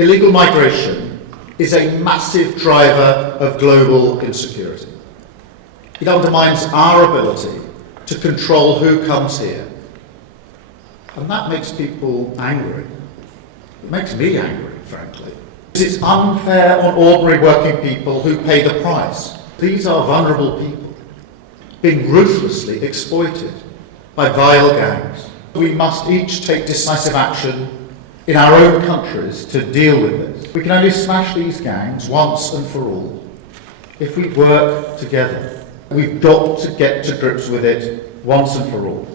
Illegal migration is a massive driver of global insecurity. It undermines our ability to control who comes here. And that makes people angry. It makes me angry, frankly. It's unfair on ordinary working people who pay the price. These are vulnerable people being ruthlessly exploited by vile gangs. We must each take decisive action in our own countries to deal with this. We can only smash these gangs once and for all if we work together. We've got to get to grips with it once and for all.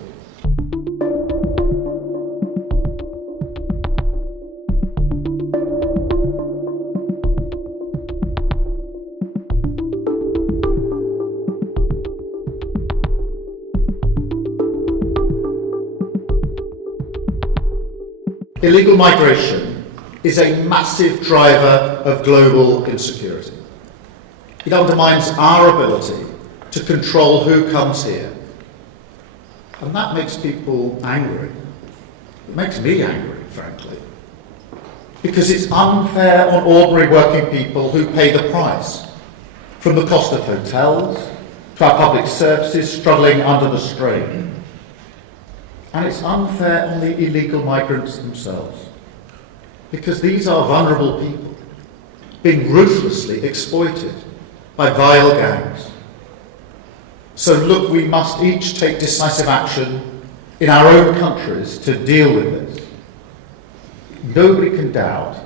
Illegal migration is a massive driver of global insecurity. It undermines our ability to control who comes here. And that makes people angry. It makes me angry, frankly. Because it's unfair on ordinary working people who pay the price, from the cost of hotels to our public services struggling under the strain. And it's unfair on the illegal migrants themselves, because these are vulnerable people being ruthlessly exploited by vile gangs. So look, we must each take decisive action in our own countries to deal with this. Nobody can doubt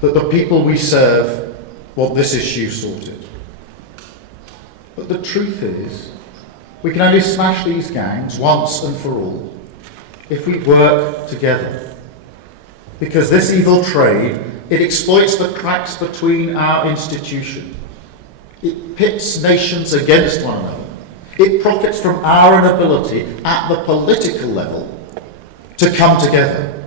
that the people we serve want this issue sorted. But the truth is, we can only smash these gangs once and for all if we work together. Because this evil trade, it exploits the cracks between our institutions. It pits nations against one another. It profits from our inability at the political level to come together.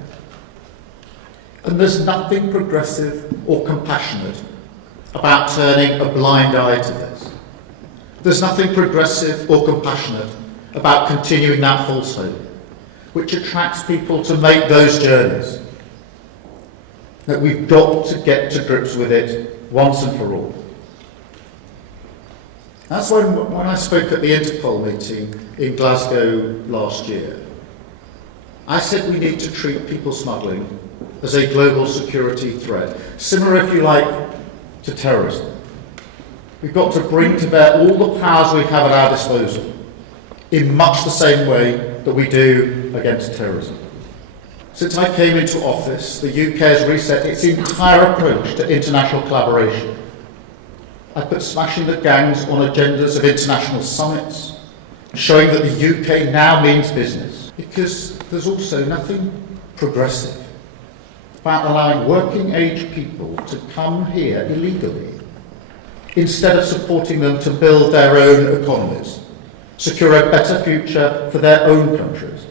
And there's nothing progressive or compassionate about turning a blind eye to this. There's nothing progressive or compassionate about continuing that falsehood, which attracts people to make those journeys. That we've got to get to grips with it once and for all. That's when I spoke at the Interpol meeting in Glasgow last year. I said we need to treat people smuggling as a global security threat, similar, if you like, to terrorism. We've got to bring to bear all the powers we have at our disposal in much the same way that we do against terrorism. Since I came into office, the UK has reset its entire approach to international collaboration. I put smashing the gangs on agendas of international summits, showing that the UK now means business, because there's also nothing progressive about allowing working-age people to come here illegally, instead of supporting them to build their own economies, secure a better future for their own countries,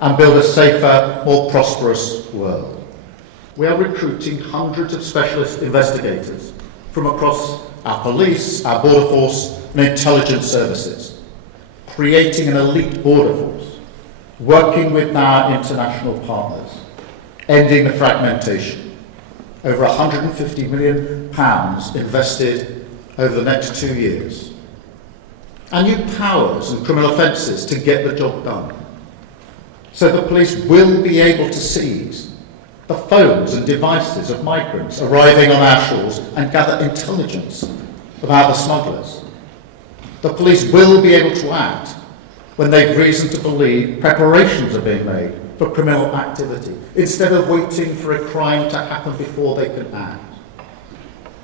and build a safer, more prosperous world. We are recruiting hundreds of specialist investigators from across our police, our border force, and intelligence services, creating an elite border force, working with our international partners, ending the fragmentation. Over £150 million invested over the next 2 years. And new powers and criminal offences to get the job done. So the police will be able to seize the phones and devices of migrants arriving on our shores and gather intelligence about the smugglers. The police will be able to act when they've reason to believe preparations are being made for criminal activity, instead of waiting for a crime to happen before they can act.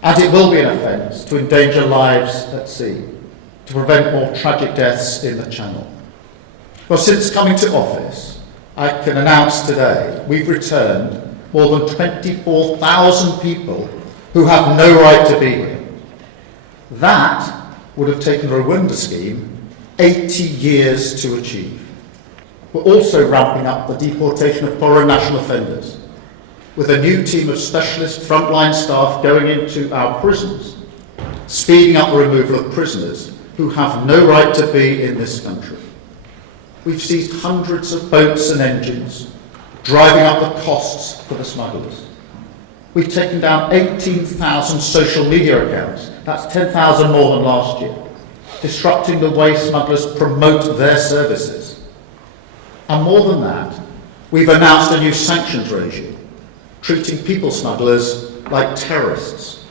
And it will be an offence to endanger lives at sea, to prevent more tragic deaths in the Channel. Well, since coming to office, I can announce today we've returned more than 24,000 people who have no right to be here. That would have taken the Rwanda scheme 80 years to achieve. We're also ramping up the deportation of foreign national offenders, with a new team of specialist frontline staff going into our prisons, speeding up the removal of prisoners who have no right to be in this country. We've seized hundreds of boats and engines, driving up the costs for the smugglers. We've taken down 18,000 social media accounts. That's 10,000 more than last year, disrupting the way smugglers promote their services. And more than that, we've announced a new sanctions regime, treating people smugglers like terrorists,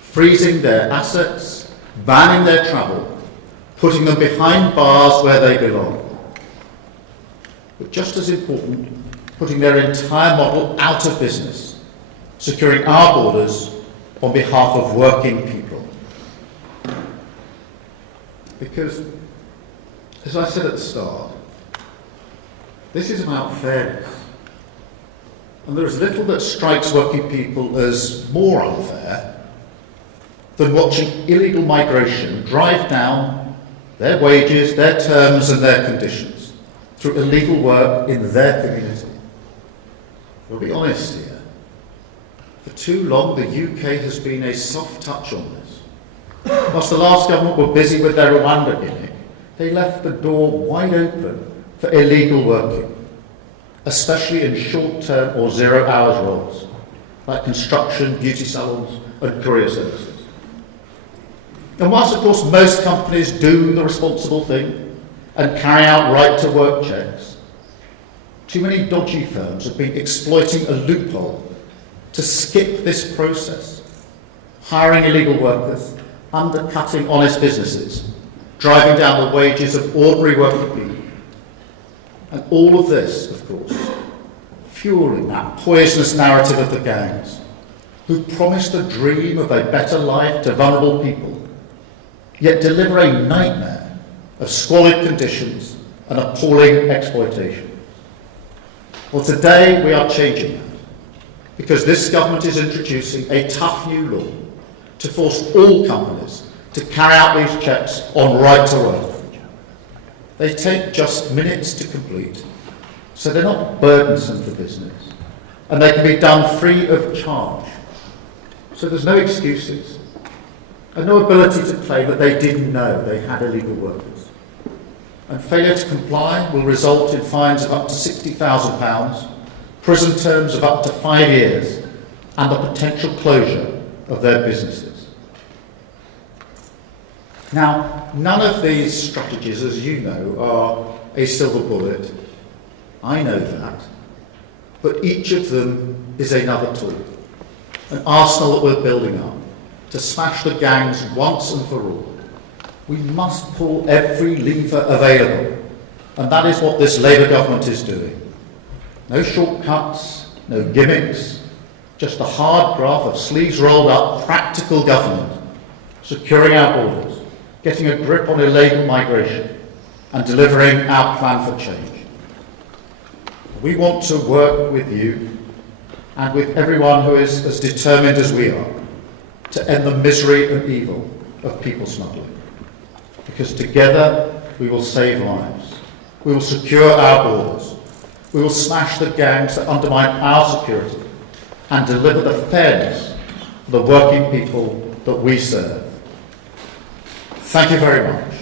freezing their assets, banning their travel, putting them behind bars where they belong. But just as important, putting their entire model out of business, securing our borders on behalf of working people. Because, as I said at the start, this is about fairness. And there is little that strikes working people as more unfair than watching illegal migration drive down their wages, their terms and their conditions through illegal work in their community. We'll be honest here. For too long, the UK has been a soft touch on this. Whilst the last government were busy with their Rwanda gimmick, they left the door wide open for illegal working, especially in short-term or zero-hours roles, like construction, beauty salons and courier services. And whilst, of course, most companies do the responsible thing and carry out right-to-work checks, too many dodgy firms have been exploiting a loophole to skip this process, hiring illegal workers, undercutting honest businesses, driving down the wages of ordinary working people. And all of this, of course, fueling that poisonous narrative of the gangs, who promised a dream of a better life to vulnerable people, yet deliver a nightmare of squalid conditions and appalling exploitation. Well, today we are changing that, because this government is introducing a tough new law to force all companies to carry out these checks on right to work. They take just minutes to complete, so they're not burdensome for business, and they can be done free of charge. So there's no excuses, and no ability to claim that they didn't know they had illegal workers. And failure to comply will result in fines of up to £60,000, prison terms of up to 5 years, and the potential closure of their businesses. Now, none of these strategies, as you know, are a silver bullet. I know that. But each of them is another tool, an arsenal that we're building up to smash the gangs once and for all. We must pull every lever available, and that is what this Labour government is doing. No shortcuts, no gimmicks, just the hard graft of sleeves rolled up, practical government, securing our borders, getting a grip on illegal migration, and delivering our plan for change. We want to work with you and with everyone who is as determined as we are to end the misery and evil of people smuggling. Because together we will save lives, we will secure our borders, we will smash the gangs that undermine our security and deliver the fairness for the working people that we serve. Thank you very much.